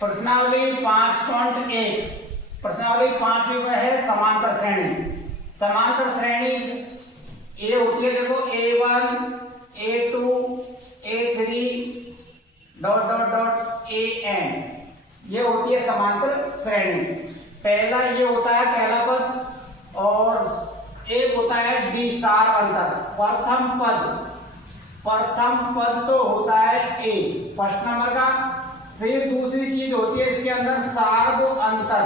प्रश्नावली 5.1 प्रश्नावली 5 में है समांतर श्रेणी। समांतर श्रेणी ये होती है, देखो A1 A2 A3 dot dot dot AN, ये होती है समांतर श्रेणी। पहला ये होता है पहला पद, और एक होता है D सार अंतर। प्रथम पद तो होता है A फर्स्ट नंबर का। फिर दूसरी चीज होती है इसके अंदर सार्व अंतर।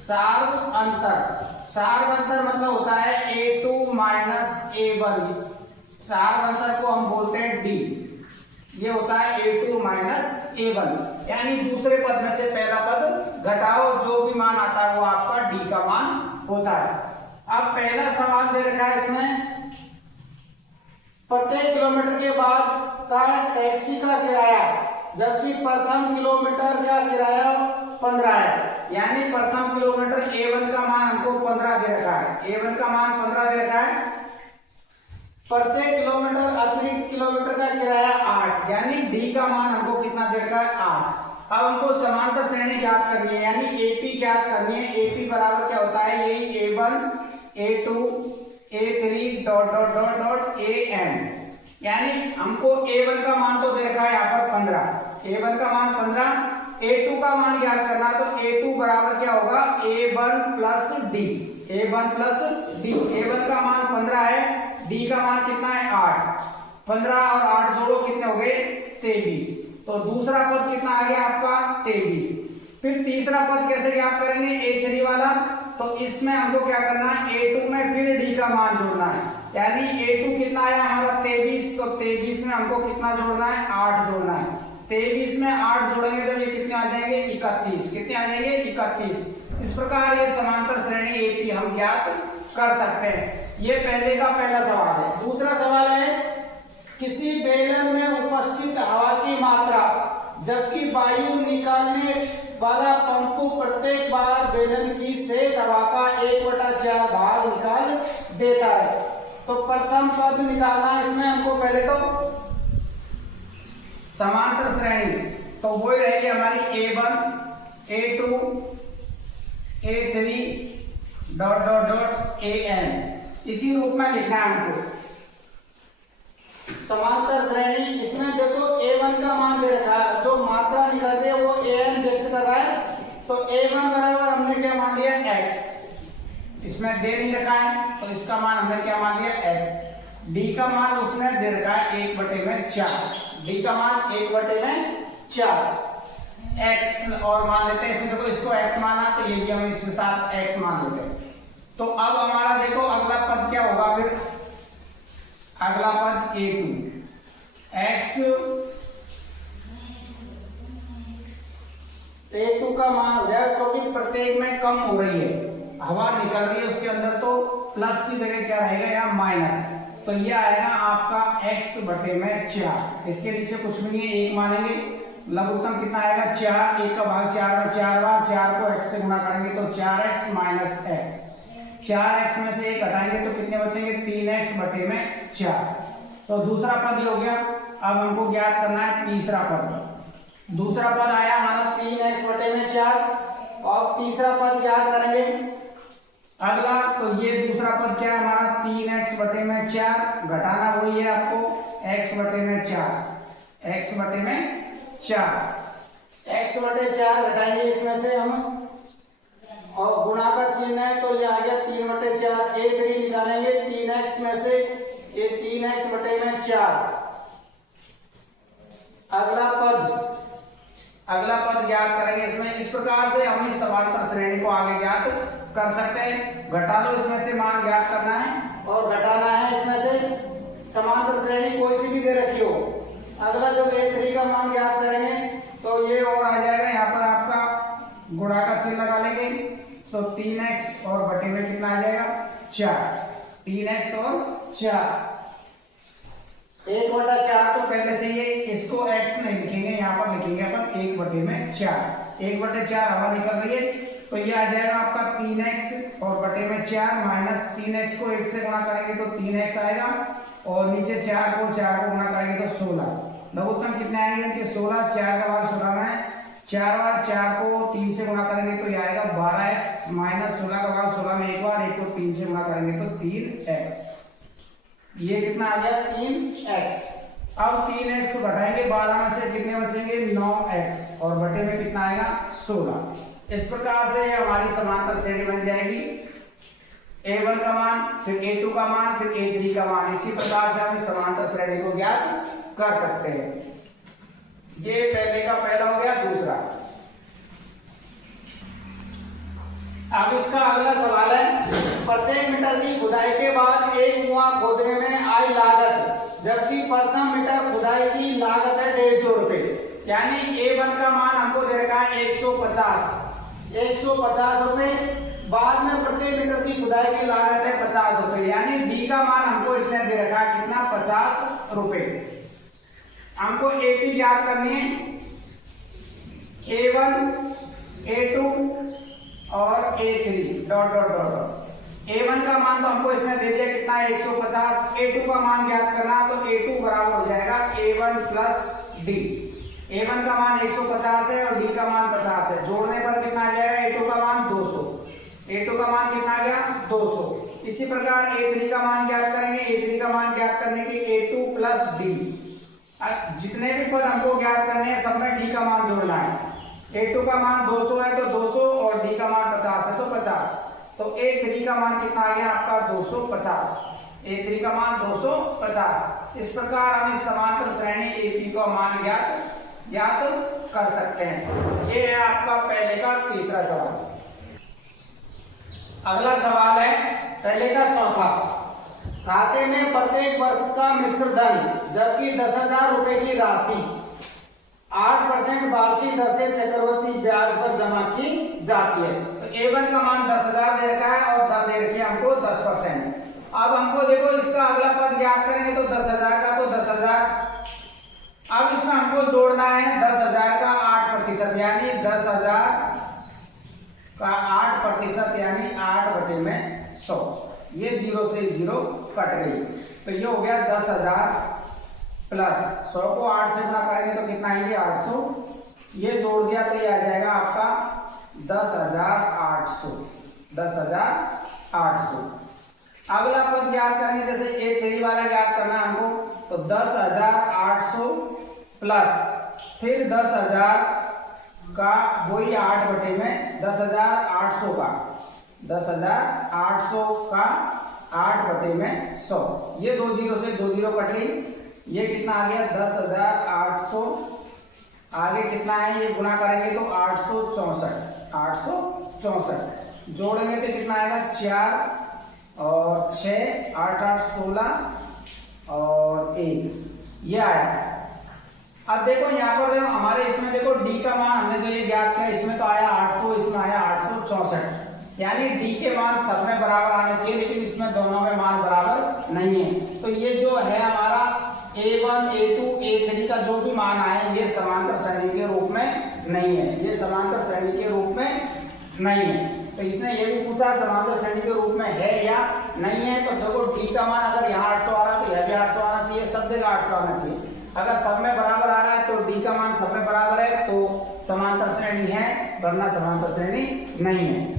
सार्व अंतर मतलब होता है A2 माइनस A1। सार्व अंतर को हम बोलते हैं D। ये होता है A2 माइनस A1, यानी दूसरे पद में से पहला पद घटाओ, जो भी मान आता है वो आपका D का मान होता है। अब पहला सवाल दे रखा है इसमें, प्रत्येक किलोमीटर के बाद का टैक्सी का किराया, जबकि प्रथम किलोमीटर का किराया 15 है। यानी प्रथम किलोमीटर A1 का मान हमको 15 दे रखा है। A1 का मान 15 दे रखा है। प्रत्येक किलोमीटर अतिरिक्त किलोमीटर का किराया 8, यानी D का मान हमको कितना दे रखा है 8। अब हमको समांतर श्रेणी ज्ञात करनी है, यानी AP ज्ञात करनी है। AP बराबर क्या होता है, यही A1 A2 A3 dot dot dot dot AN, यानी हमको A1 का मान तो दे रखा है यहाँ पर 15, A1 का मान 15, A2 का मान ज्ञात करना, तो A2 बराबर क्या होगा A1 plus D। A1 plus D, A1 का मान 15 है, D का मान कितना है 8। 15 और 8 जोड़ो कितने हो गए 23। तो दूसरा पद कितना आ गया आपका 23। फिर तीसरा पद कैसे ज्ञात करेंगे, A3 वाला। तो इसमें हमको क्या करना है, A2 में फिर D का मान जोड़ना है, यानी A2 कितना आया हमारा 23, तो 23 में हमको कितना जोड़ना है 8 जोड़ना है। 23 में 8 जोड़ेंगे तो ये कितने आ जाएंगे 31। कितने आ जाएंगे 31। इस प्रकार ये समांतर श्रेणी AP हम ज्ञात कर सकते हैं। ये पहले का पहला सवाल है। दूसरा सवाल है, किसी बेलन में उपस्थित हवा की मात्रा, जबकि वायु निकालने वाला पंप प्रत्येक बार बेलन की शेष हवा का 1/4 भाग निकाल देता है। तो प्रथम पद निकालना है इसमें हमको, पहले तो समांतर श्रेणी, तो वो ही रहेगी हमारी A1 A2 A3 dot dot dot AN। इसी रूप में लिखना है हमको समांतर श्रेणी। इसमें देखो A1 का मान दे रखा है, जो मात्रा निकल रही है वो AN व्यक्त कर रहा है। तो A1 बराबर हमने क्या मान लिया x, इसमें दे नहीं रखा है तो इसका मान हमने क्या मान लिया x। D का मान उसने दे रखा है 1/4। D का मान 1/4 x और मान लेते हैं इसमें, देखो इसको x माना तो ये भी हम इसके साथ x मान लेते हैं। तो अब हमारा देखो अगला पद क्या होगा, फिर अगला पद A2 x, A2 का मान हो जाएगा, क्योंकि प्रत्येक में कम हो रही है, हवा निकल रही है उसके अंदर, तो प्लस की जगह क्या रहेगा यहाँ माइनस। तो ये आएगा आपका x/4। इसके नीचे कुछ भी नहीं है, 1 मानेंगे। लघुत्तम कितना आएगा 4, 1 का भाग 4 में 4 बार, 4 को x से गुणा करेंगे तो 4x माइनस x। 4x में से 1 हटाएंगे तो कितने बचेंगे 3x/4। तो दूसरा पद ये हो गया। अब हमको ज्ञात करना है तीसरा पद। दूसरा पद आया हमारा 3x/4, और तीसरा पद ज्ञात करेंगे अगला। तो ये दूसरा पद क्या है हमारा 3x/4, घटाना वही है आपको x/4। x/4 घटाएंगे इसमें से हम, और गुणा का चिन्ह है तो ये आ गया 3/4। A3 निकालेंगे 3x में से, ये 3x/4। अगला पद ज्ञात करेंगे इसमें। इस प्रकार से हम इस समांतर श्रेणी को आगे ज्ञात कर सकते हैं। घटा लो, इसमें से मान ज्ञात करना है और घटाना है इसमें से। समांतर श्रेणी कोई सी भी दे रखी हो। अगला जब A3 का मान ज्ञात करेंगे तो ये और आ जाएगा, यहाँ पर आपका गुणा का चिन्ह लगा लेंगे तो 3x और बटे में कितना आ जाएगा 4। 3x और 4, 1/4 तो पहले से ही, इसको x नहीं लिखेंगे, यहाँ पर लिखेंगे अपन 1/4। 1/4 हवा निकल रही है तो ये आ जाएगा आपका 3x और बटे में 4 माइनस 3x को 1 से गुणा करेंगे तो 3x आएगा, और नीचे 4 को गुणा करेंगे तो 16। लघुत्तम कितने आएंगे इनके 16। 4 का भाग 16 में 4 बार 4 को 3 से गुणा करेंगे तो ये आएगा 12x माइनस 16 का भाग 16 में एक बार, एक को 3 से गुणा करेंगे तो 3x। ये कितना आ गया 3x। अब 3x को घटाएंगे 12 में से कितने बचेंगे 9x और बटे में कितना आएगा 16। इस प्रकार से हमारी समांतर श्रेणी बन जाएगी। a1 का मान, फिर a2 का मान, फिर a3 का मान। इसी प्रकार से हम समांतर श्रेणी को ज्ञात कर सकते हैं। ये पहले का पहला हो गया। दूसरा, अब इसका अगला सवाल है, प्रत्येक मीटर की खुदाई के बाद एक कुआं खोदने में आई लागत, जबकि प्रथम मीटर खुदाई की लागत है 150 रुपए। यानी a1 का मान हमको दे रखा है 150 रुपए। बाद में प्रत्येक मीटर की खुदाई की लागत है 50 रुपए। यानी d का मान हमको इसने दे रखा है कितना 50 रुपए। हमको AP ज्ञात करनी है, A1, A2 और A3 dot dot dot. A1 का मान तो हमको इसने दे दिया कितना 150। A2 का मान ज्ञात करना तो A2 बराबर हो जाएगा A1 प्लस D। A1 का मान 150 है और D का मान 50 है। जोड़ने पर कितना आ जाएगा A2 का मान 200। A2 का मान कितना आ गया 200। इसी प्रकार A3 का मान ज्ञात करेंगे। A3 का मान ज्ञात करने के A2 प्लस D। जितने भी पद हमको ज्ञात करने हैं सब में D का मान जोड़ना है। A2 का मान 200 है तो 200 और D का मान 50 है तो 50। तो A3 का मान कितना आ गया आपका 250। A3 का मान 250। इस प्रकार हम इस समांतर श्रेणी AP का मान ज्ञात कर सकते हैं। ये है आपका पहले का तीसरा सवाल। अगला सवाल है पहले का चौथा, खाते में प्रत्येक वर्ष का मिश्र धन, जबकि 10,000 रुपए की राशि 8% वार्षिक दर से चक्रवृद्धि ब्याज पर जमा की जाती है। तो A1 का मान 10,000 दे रखा है और दर दे रखी है हमको 10%। अब हमको देखो इसका अगला पद ज्ञात करेंगे तो 10,000 का तो 10,000। अब इसमें हमको जोड़ना है 10,000 का 8% यानी 10,000 का 8% यानी 8/100। ये 0 से 0 कट गई तो ये हो गया 10,000 प्लस 100 को 8 से गुणा करेंगे तो कितना आएंगे 800। ये जोड़ दिया तो ये आ जाएगा आपका 10,800। 10,800। अगला पद ज्ञात करेंगे, जैसे A3 वाला ज्ञात करना हमको तो 10,800 प्लस फिर 10,000 का वही 8/में 10,800 का 10,800 का 8/100। ये 2 0 से 2 0 कट गई। ये कितना आ गया 10,800। आगे कितना है ये गुणा करेंगे तो 864 जोड़ेंगे तो कितना आएगा 4 और 6 8 8 16 और 1 ये आया। अब देखो यहाँ पर देखो हमारे इसमें देखो D का मान हमने जो ये ज्ञात किया, इसमें तो आया 800, इसमें आया 864। यानी D के मान सब में बराबर आने चाहिए, लेकिन इसमें दोनों में मान बराबर नहीं है। तो ये जो है हमारा A1 A2 A3 का जो भी मान आए ये समांतर श्रेणी के रूप में नहीं है। ये समांतर श्रेणी के रूप में नहीं है। तो इसने ये भी पूछा समांतर श्रेणी के रूप में है या नहीं है। तो देखो D का मान अगर यहाँ 800 आ रहा है तो यह भी 800 आना चाहिए, सब जगह 800 आना चाहिए। अगर सब में बराबर आ रहा है तो D का मान सब में बराबर है तो समांतर श्रेणी है, वरना समांतर श्रेणी नहीं है।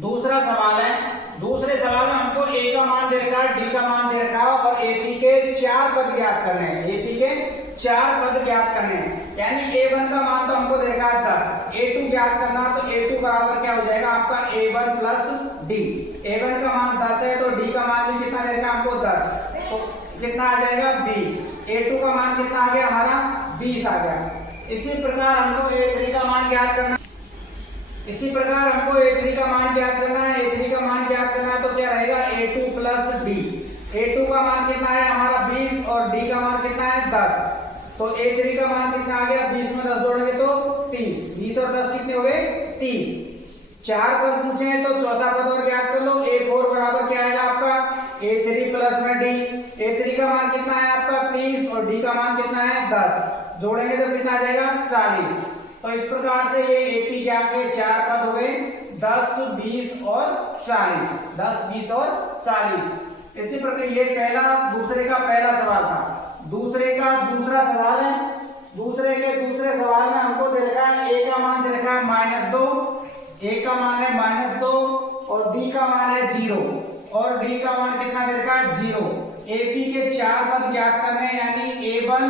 दूसरा सवाल है, दूसरे सवाल में हमको A का मान दे रखा है, D का मान दे रखा है और AP के 4 पद ज्ञात करने हैं। AP के 4 पद ज्ञात करने हैं। यानी A1 का मान तो हमको दे रखा है 10। A2 ज्ञात करना तो A2 बराबर क्या हो जाएगा आपका A1 प्लस D। A1 का मान 10 है तो D का मान भी कितना दे रखा है हमको 10, तो कितना आ जाएगा 20। A2 का मान कितना आ गया हमारा 20 आ गया। इसी प्रकार हमको A3 का मान ज्ञात करना है। A3 का मान ज्ञात करना है तो क्या रहेगा A2 प्लस D। A2 का मान कितना है हमारा 20 और D का मान कितना है 10। तो A3 का मान कितना आ गया 20 में 10 जोड़ेंगे तो 30। 20 और 10 कितने हो गए 30। 4 पद पूछे हैं तो चौथा पद और ज्ञात कर लो। A4 बराबर क्या आएगा आपका A3 प्लस में D। A3 का मान कितना है आपका 30 और D का मान कितना है 10। जोड़ेंगे तो कितना आ जाएगा 40। तो इस प्रकार से ये AP ज्ञात के 4 पद हो गए 10 20 और 40। 10 20 और 40। इसी प्रकार ये दूसरे का पहला सवाल था। दूसरे का दूसरा सवाल है। दूसरे है -2, ए का मान है -2 और डी का मान है 0 और डी का मान कितना दे रखा है 0। एपी के 4 पद ज्ञात करने यानी A1,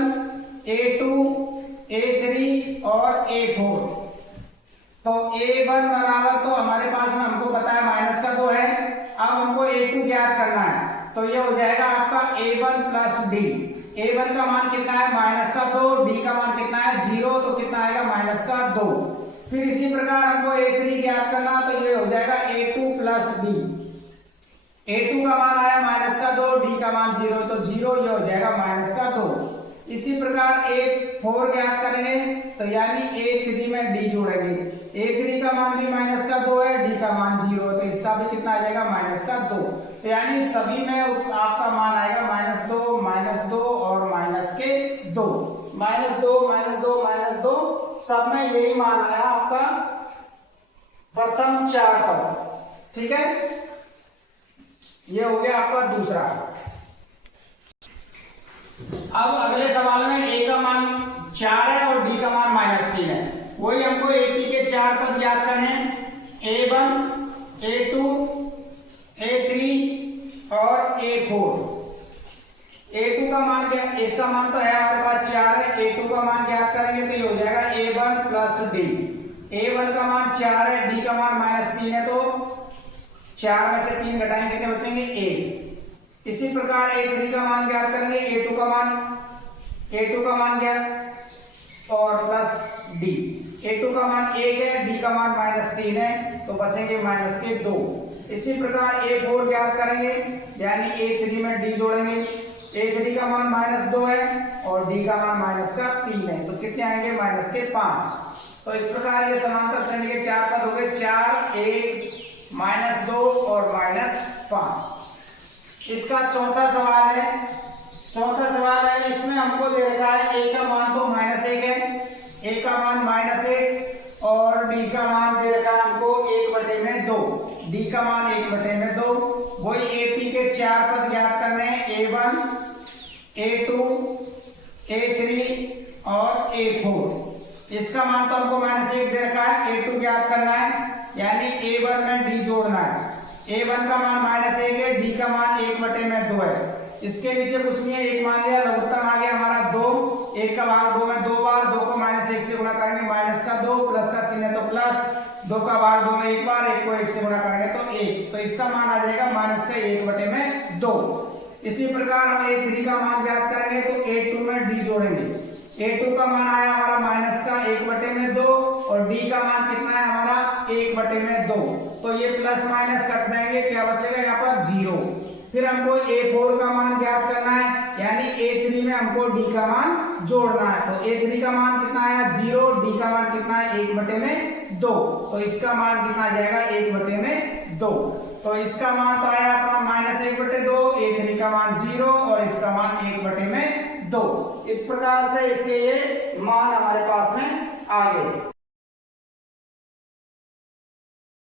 A2, A3 और A4। तो A1 बराबर तो हमारे पास में हमको पता है -2 है। अब हमको A2 ज्ञात करना है तो ये हो जाएगा आपका A1 प्लस D। A1 का मान कितना है -2, D का मान कितना है 0 तो कितना आएगा -2। फिर इसी प्रकार हमको A3 ज्ञात करना तो ये हो जाएगा A2 प्लस D। A2 का मान आया -2, D का मान 0 तो 0 ये हो जाएगा -2। इसी प्रकार A4 ज्ञात करेंगे तो यानी A3 में D जोड़ेंगे। A3 का मान भी -2 है, D का मान 0 तो इसका भी कितना आ जाएगा -2। तो यानी सभी में आपका मान आएगा -2 -2 और -2 -2 सब में यही मान आया आपका प्रथम 4 पद। ठीक है, ये हो गया आपका दूसरा। अब अगले सवाल में ए का मान 4 है और डी का मान -3 है। वही हमको एपी के 4 पद ज्ञात करने हैं, A1, A2, A3 और A4। A2 का मान क्या, इसका मान तो है हमारे पास 4 है, A2 का मान ज्ञात करेंगे तो ये हो जाएगा A1 प्लस D। A1 का मान 4 है, D का मान -3 है तो 4 में से 3 घटाएंगे कितने बचेंगे 1। इसी प्रकार A3 का मान ज्ञात करेंगे, A2 का मान क्या और प्लस D। A2 का मान 1 है, D का मान -3 है तो बचेंगे -2। इसी प्रकार A4 ज्ञात करेंगे यानी A3 में D जोड़ेंगे। A3 का मान -2 है और D का मान -3 है तो कितने आएंगे -5। तो इस प्रकार ये समांतर श्रेणी के 4 पद हो गए, 4, 1, -2 और -5। इसका चौथा सवाल है, इसमें हमको दे रखा है ए का मान तो -1 है, ए का मान -1 और डी का मान दे रखा है हमको 1/2, डी का मान 1/2। वही एपी के 4 पद ज्ञात करने हैं, A1, A2, A3 और A4। इसका मान तो हमको -1 दे रखा है, A2 ज्ञात करना है यानी A1 में D जोड़ना है। A1 का मान -1 है, D का मान 1/2 है। इसके नीचे कुछ नहीं है, एक मान लिया, लघुत्तम आ गया हमारा 2, 1 का भाग 2 में 2 बार, 2 को -1 से गुणा करेंगे -2, प्लस का चिन्ह है तो प्लस, 2 का भाग 2 में 1 बार, 1 को 1 से गुणा करेंगे तो 1, तो इसका मान आ जाएगा -1/2। इसी प्रकार हम A3 का मान ज्ञात करेंगे तो A2 में D जोड़ेंगे। A2 का मान आया हमारा -1/2 और D का मान कितना है हमारा 1/2, तो ये प्लस माइनस कट जाएंगे, क्या बचेगा यहाँ पर 0। फिर हमको A4 का मान ज्ञात करना है यानी A3 में हमको D का मान जोड़ना है। तो A3 का मान कितना आया 0, D का मान कितना है 1/2, तो इसका मान कितना आ जाएगा 1/2। तो इसका मान तो आया अपना -1/2, A3 का मान 0 और इसका मान 1/2। इस प्रकार से इसके ये मान हमारे पास में आ गए।